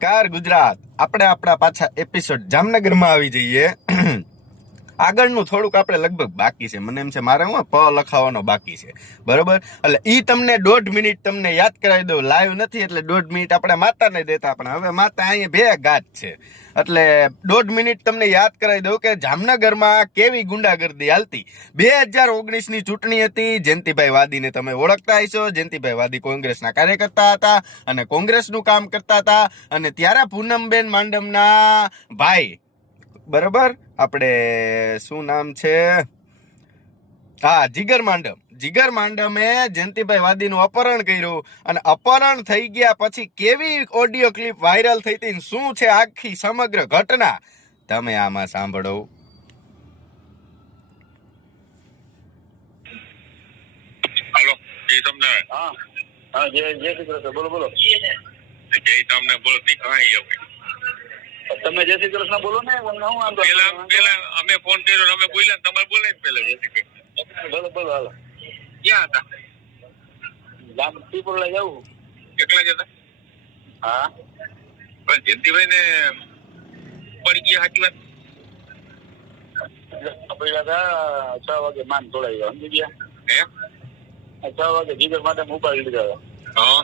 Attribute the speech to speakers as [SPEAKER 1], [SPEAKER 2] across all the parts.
[SPEAKER 1] Car Gujarat. આપણે આપણા પાછા એપિસોડ જામનગરમાં આવી જઈએ. આગળનું થોડુંક આપણે લગભગ બાકી છે. મને એમ છે, મારે હું પ લખાવાનો બાકી છે. બરોબર? એટલે એ તમને દોઢ મિનિટ તમને યાદ કરાવી દઉં. લાઈવ નથી, એટલે દોઢ મિનિટ આપણે માતાને દેતા, પણ હવે માતા અહીંયા બે ગાત છે. એટલે દોઢ મિનિટ તમને યાદ કરાવી દઉં કે જામનગરમાં કેવી ગુંડાગર્દી હાલતી. બે હજાર ઓગણીસની ચૂંટણી હતી. જયંતિભાઈ વાદીને તમે ઓળખતા હશો. જયંતિભાઈ વાદી કોંગ્રેસના કાર્યકર્તા હતા અને કોંગ્રેસનું કામ કરતા હતા. અને ત્યારે પૂનમબેન માંડમના ભાઈ બરોબર? આપણે શું નામ છે? હા જીગર માંડમ. જીગર માંડમે જયંતિભાઈ વાદીનું અપહરણ કર્યું અને અપહરણ થઈ ગયા પછી કેવી ઓડિયો ક્લિપ વાયરલ થઈ હતી શું છે આખી સમગ્ર ઘટના? તમે આમાં સાંભળો.
[SPEAKER 2] હાલો જય તમને.
[SPEAKER 3] હા હા જય જય બોલો બોલો.
[SPEAKER 2] જય તમને બોલો નહીં કહાઈ
[SPEAKER 3] તમે જય શ્રી કૃષ્ણ બોલો ને તમને હું વાંધો?
[SPEAKER 2] પેલા પેલા અમે ફોન કર્યો અમે બોલ્યા તમારે બોલે ને પેલા જય શ્રી કૃષ્ણ.
[SPEAKER 3] બોલો બોલો હાલો.
[SPEAKER 2] ક્યાં હતા?
[SPEAKER 3] ગામ પીપળા જવું.
[SPEAKER 2] એકલા જ હતા
[SPEAKER 3] હા.
[SPEAKER 2] પણ જયંતિભાઈ ને પડી ગયા સાચી વાત?
[SPEAKER 3] હતા છ વાગે માન તોડાઈ ગયા સમજી ગયા?
[SPEAKER 2] હે?
[SPEAKER 3] છ વાગે જીગર માટે ઉપાડી લીધા હતા.
[SPEAKER 2] હા.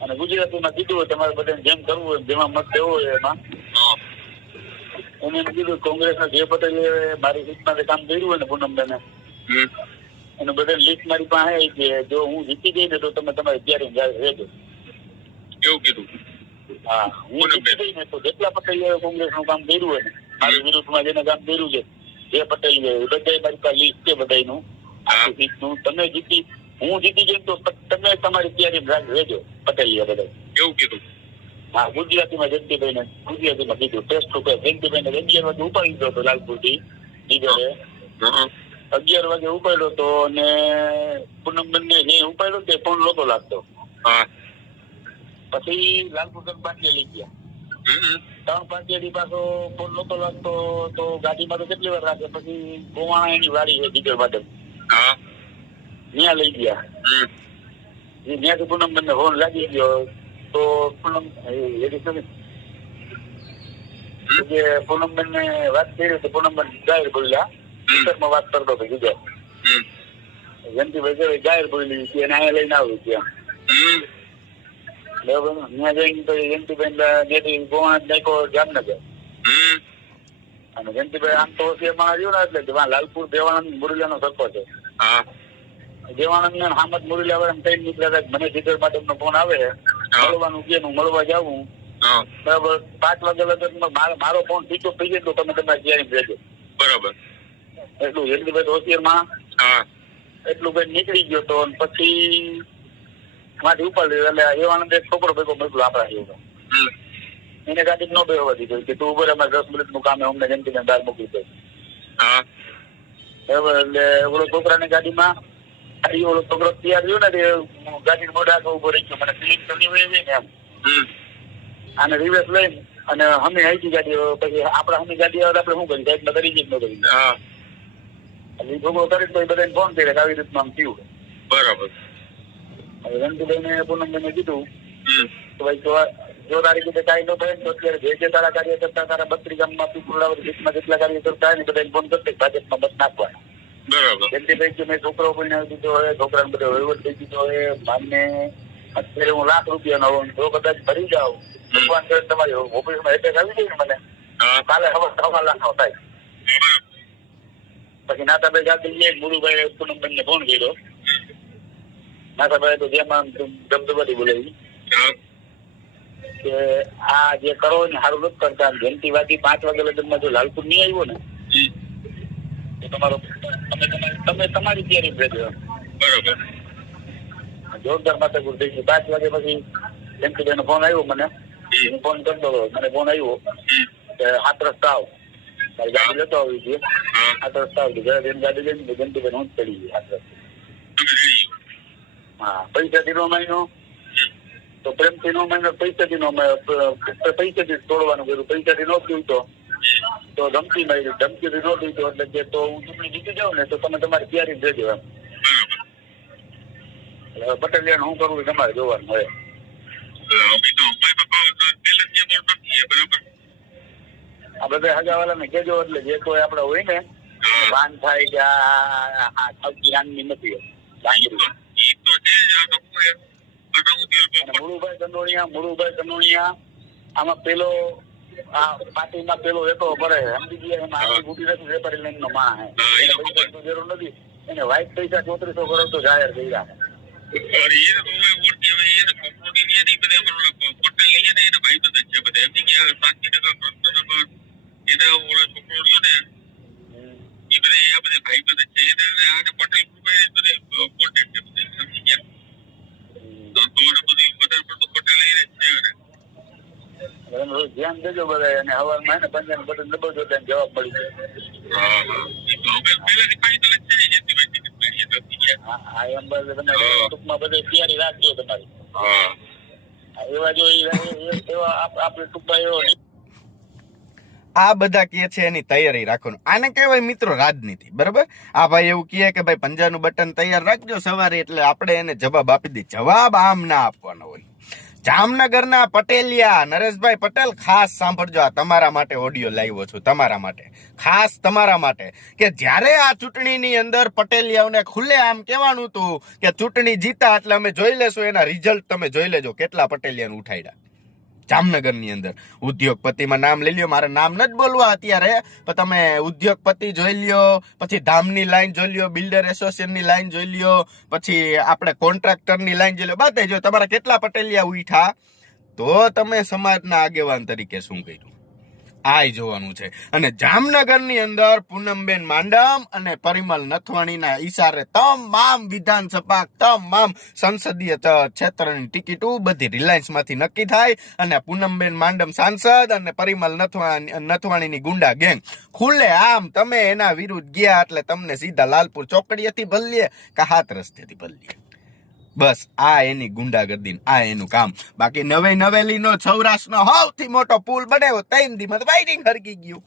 [SPEAKER 3] અને ગુજરાતીમાં કીધું હોય તમારે બધાને જેમ કરવું હોય જેમાં મત દેવો હોય એમાં. એને એમ કીધું કોંગ્રેસના જે પટેલે મારી સીટમાં કામ કર્યું ને પૂનમબેને અને બધા લિસ્ટ મારી પાસે આવી કે જો હું જીતી ગઈ ને તો તમે તમારે અત્યારે રહેજો.
[SPEAKER 2] એવું કીધું?
[SPEAKER 3] હા હું જીતી ગઈ ને તો જેટલા પટેલ કોંગ્રેસનું કામ કર્યું હોય ને મારી વિરુદ્ધમાં જેને કામ કર્યું છે જે પટેલ બધા મારી પાસે લિસ્ટ છે બધાનું આખી સીટનું. તમે જીતી હું જીતી ગઈ તો તમે તમારી તૈયારી રહેજો પટેલ બધા
[SPEAKER 2] એવું કીધું?
[SPEAKER 3] હા ગુજરાતીમાં જયંતિભાઈ ને ગુજરાતીમાં કીધું. ટેસ્ટ ઉપર જયંતિભાઈ ને અગિયાર વાગે ઉપાડી દીધો હતો લાલપુરથી જીગરે અગિયાર વાગે ઉપાડ્યો તો અને પૂનમબેન ને જે ઉપાડ્યો તે ફોન નહોતો લાગતો. પછી લાલપુર બાટલી લઈ ગયા. ત્રણ પાંચેડી પાછો ફોન નહોતો લાગતો તો ગાડીમાં તો કેટલી વાર રાખે પછી ગોવાણા એની વાડી છે જીગર માટે ત્યાં લઈ ગયા. ત્યાંથી પૂનમબેન ને ફોન લાગી ગયો. તો પૂનમ એ એની શું કે પૂનમબેન ને વાત કરી તો પૂનમબેન જાહેર બોલ્યા. માં વાત કરતો હતો
[SPEAKER 2] હમ
[SPEAKER 3] જયંતિભાઈ કહે જાહેર બોલી હતી એને અહીંયા લઈને આવ્યું ત્યાં બરાબર ત્યાં જઈને તો જયંતિભાઈ ત્યાંથી ગોવાણા નાખ્યો જામનગર. અને જયંતિભાઈ આમ તો હોશિયારમાં આવ્યું ને એટલે લાલપુર દેવાનંદ મુરલિયાનો સરપંચ છે.
[SPEAKER 2] હા.
[SPEAKER 3] દેવાનંદ ને હામદ મુરલિયા વાળા કઈ નીકળ્યા મને જીગર માટે ફોન આવે. મળવાનું કે હું મળવા જાઉં. બરાબર? પાંચ વાગે લગનમાં મારો મારો ફોન સ્વિચ ઓફ થઈ જાય તો તમે તમારે તૈયારી ભેજો
[SPEAKER 2] બરાબર.
[SPEAKER 3] એટલું તો હોશિયારમાં. એટલું ભાઈ નીકળી ગયો તો પછી માથી ઉપાડી એટલે એવાનંદ એક છોકરો ભેગો મોકલો આપણા જેવો. એને ગાડી ન બેહવા દીધો. કે તું ઊભો રહે અમારે દસ મિનિટનું કામ છે, અમને કે બહાર મોકલી દે. બરાબર? એટલે ઓલો છોકરાની ગાડીમાં એ ઓલો છોકરો તૈયાર થયો ને ગાડી મોઢા આગળ ઊભો રહી ગયો મને ફિલિંગ તો એવી ને એમ. આને રિવર્સ લઈને અને અમે આવી ગાડી પછી આપણે અમે ગાડી આવે આપણે શું કરીએ? સાઈડમાં કરી ન કરી એટલે એ કરી તો બધાને ફોન કર્યો આવી રીતના આમ થયું
[SPEAKER 2] બરાબર.
[SPEAKER 3] હવે રણજીભાઈને પૂનમભાઈને કીધું. તો ભાઈ જો જો તારી રીતે કાંઈ ન થાય તો અત્યારે જે જે તારા કાર્ય કરતા તારા બત્રી ગામમાં પીપળાવર જીતમાં જેટલા કાર્ય કરતા હોય ને બધાને ફોન કરતે ભાજપમાં બસ નાખવાના.
[SPEAKER 2] બરાબર.
[SPEAKER 3] જયંતિભાઈ મેં છોકરો પણ દીધો હોય છોકરાને બધો વહીવટ થઈ દીધો હોય માનને અત્યારે હું લાખ રૂપિયાનો હોઉં જો કદાચ ભરી જાઉં ભગવાન કરે તમારી ઓફિસમાં એટેક આવી જાય ને મને કાલે હવે સવા લાખનો થાય. પછી નાતાભાઈ ગાડી ગુરુભાઈ ગુરુભાઈ પૂનમબેનને ફોન કર્યો. નાતાભાઈ તો જેમાં ધબધબાટી બોલાવી. કે આ જે કરો ને સારું નથી કરતા. જયંતિવાદી પાંચ વાગે લગ્નમાં જો લાલપુર નહીં આવ્યો ને તો તમારો તમે તમારી તમે તમારી તૈયારી રહેજો
[SPEAKER 2] બરોબર.
[SPEAKER 3] જોરદાર માથાકૂટ થઈ ગઈ પાંચ વાગે પછી જયંતિભાઈનો ફોન આવ્યો મને. હું ફોન કરતો હતો મને ફોન આવ્યો કે હાથ રસ્તા આવ મારી ગાડી લેતો આવી છે
[SPEAKER 2] હા.
[SPEAKER 3] હાથ રસ્તા આવી ઘરે જઈને ગાડી લઈને જયંતિભાઈ હું જ ચડી ગઈ હાથ રસ્તે હા. પૈસાથી નો મહિનો તો પ્રેમથી નો મહિનો પૈસાથી નો પૈસાથી તોડવાનું કર્યું. પૈસાથી નો પીવું તો તો ધમકી મારી, ધમકી ન દીધો એટલે કે તો હું ચૂંટણી જીતી જાઉં ને તો તમે તમારી તૈયારી જજો એમ. બટાલિયન હું કરું તમારે જોવાનું હોય આ બધા હગાવાલાને કહેજો એટલે જે કોઈ આપડે હોય ને ભાન થાય કે આ, આ- રાંગની નથી મુરુભાઈ
[SPEAKER 2] ઈ
[SPEAKER 3] મુરુભાઈ કનોડિયા કનોડિયા આમાં પેલો પાર્ટીમાં પેલો વેતો ભરે સમજી ગયા એમાં આગળ બુટી નથી વેપારી લાઈન નો માં હે. જરૂર નથી. એને વાઇટ પૈસા ચોત્રીસો કરોડ તો જાહેર કર્યા
[SPEAKER 2] અરે એને તો હું ઓળખી હવે એને કોકરોની ની નહીં બધા અમારો ઓલા પટેલ લઈએ ને એના ભાઈ બધા છે બધા એમની કે શાંતિનગર રત્નનગર એના ઓલા છોકરો રહ્યો ને એ બધા એ બધા ભાઈ બધા છે એને અને આને પટેલ ગ્રુપે બધે કોન્ટેક્ટ છે બધે સમજી ગયા તો તો એને બધી વધારે પડતું પટેલ લઈ જ છે એને
[SPEAKER 3] એનું થોડું ધ્યાન દેજો બધા અને હવારમાં ને પંજાબ બટન દબાવજો એટલે જવાબ મળી જાય.
[SPEAKER 2] હા
[SPEAKER 3] એમ બસ તમે ટૂંકમાં બધે તૈયારી રાખજો તમારી. જો આપણે ટૂંકમાં એવો
[SPEAKER 1] આ બધા કે છે એની તૈયારી રાખવાનું. આને કહેવાય મિત્રો રાજનીતિ બરાબર? આ ભાઈ એવું કહે કે ભાઈ પંજાનું બટન તૈયાર રાખજો સવારે એટલે આપણે એને જવાબ આપી દઈએ જવાબ આમ ના આપવાનો હોય. જામનગરના પટેલિયા, નરેશભાઈ પટેલ, ખાસ સાંભળજો આ તમારા માટે ઓડિયો લાવ્યો છું, તમારા માટે. ખાસ તમારા માટે. કે જ્યારે આ ચૂંટણીની અંદર પટેલિયાઓને ખુલ્લે આમ કહેવાનું હતું કે ચૂંટણી જીતા એટલે અમે જોઈ લેશું, એના રિઝલ્ટ તમે જોઈ લેજો, કેટલા પટેલિયાને ઉઠાડ્યા જામનગરની અંદર. ઉદ્યોગપતિમાં નામ લઈ લ્યો, મારે નામ નથી બોલવા અત્યારે, પણ તમે ઉદ્યોગપતિ જોઈ લ્યો, પછી ધામની લાઈન જોઈ લ્યો, બિલ્ડર એસોસિએશનની લાઈન જોઈ લ્યો, પછી આપણે કોન્ટ્રાક્ટરની લાઈન જોઈ લ્યો બધે જો તમારા કેટલા પટેલિયા ઉઠા તો તમે સમાજના આગેવાન તરીકે શું કર્યું? આ જોવાનું છે. અને જામનગરની અંદર પૂનમબેન માંડમ અને પરિમલ નથવાણીના ઈશારે તમામ વિધાનસભા, તમામ સંસદીય ક્ષેત્રની ટિકિટો બધી રિલાયન્સમાંથી નક્કી થાય અને પૂનમબેન માંડમ સાંસદ અને પરિમલ નથવાણી, નથવાણીની ગુંડા ગેંગ. ખુલ્લે આમ તમે એના વિરુદ્ધ ગયા એટલે તમને સીધા લાલપુર ચોકડીએથી ભલ્લીએ કે હાથ રસ્તેથી ભલ્લીએ બસ, આ એની ગુંડાગર્દી આ એનું કામ. બાકી નવે નવેલીનો સૌરાષ્ટ્રનો સૌથી મોટો પુલ બનાવ્યો તૈન દીમાં વાયરિંગ હરકી ગયું.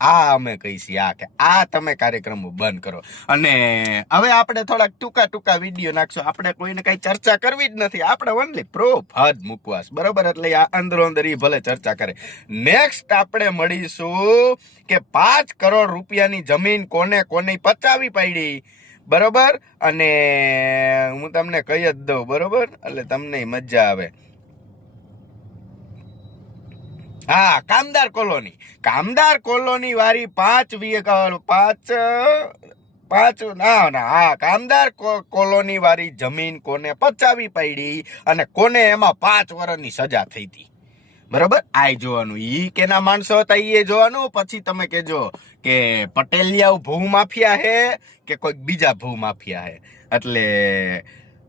[SPEAKER 1] આ અમે કહીશી, આ કે આ તમે કાર્યક્રમો બંધ કરો. અને હવે આપણે થોડાક ટૂંકા ટૂંકા વીડિયો નાખશું. આપણે કોઈને કઈ ચર્ચા કરવી જ નથી. આપણે ઓનલી પ્રૂફ હદ મુકવાસ. બરોબર? એટલે આ અંદરો અંદર ભલે ચર્ચા કરે. નેક્સ્ટ આપણે મળીશું કે પાંચ કરોડ રૂપિયાની જમીન કોને કોને પચાવી પાડી? બરોબર? અને હું તમને કહી જ દઉં, બરોબર? એટલે તમને મજા આવે. હા, કામદાર કોલોની. કામદાર કોલોની વાળી પાંચ પાંચ પાંચ, ના ના, હા, કામદાર કોલોની વાળી જમીન કોને પચાવી પડી અને કોને એમાં પાંચ વર્ષની સજા થઈ હતી? બરોબર? આય જોવાનું. ઈ કેના માણસો હતા? એ જોવાનું. પછી તમે કેજો કે પટેલિયા ભૂ માફિયા હે કે કોઈક બીજા ભૂ માફિયા હે? એટલે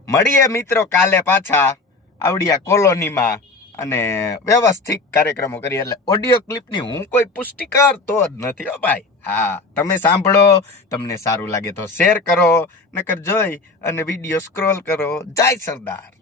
[SPEAKER 1] મળીએ મિત્રો કાલે પાછા આવડિયા કોલોનીમાં અને વ્યવસ્થિત કાર્યક્રમો કરીએ. એટલે ઓડિયો ક્લિપની હું કોઈ પુષ્ટિ કરતો જ નથી હો ભાઈ. હા, તમે સાંભળો, તમને સારું લાગે તો શેર કરો, નકર જોઈ અને વીડિયો સ્ક્રોલ કરો. જય સરદાર.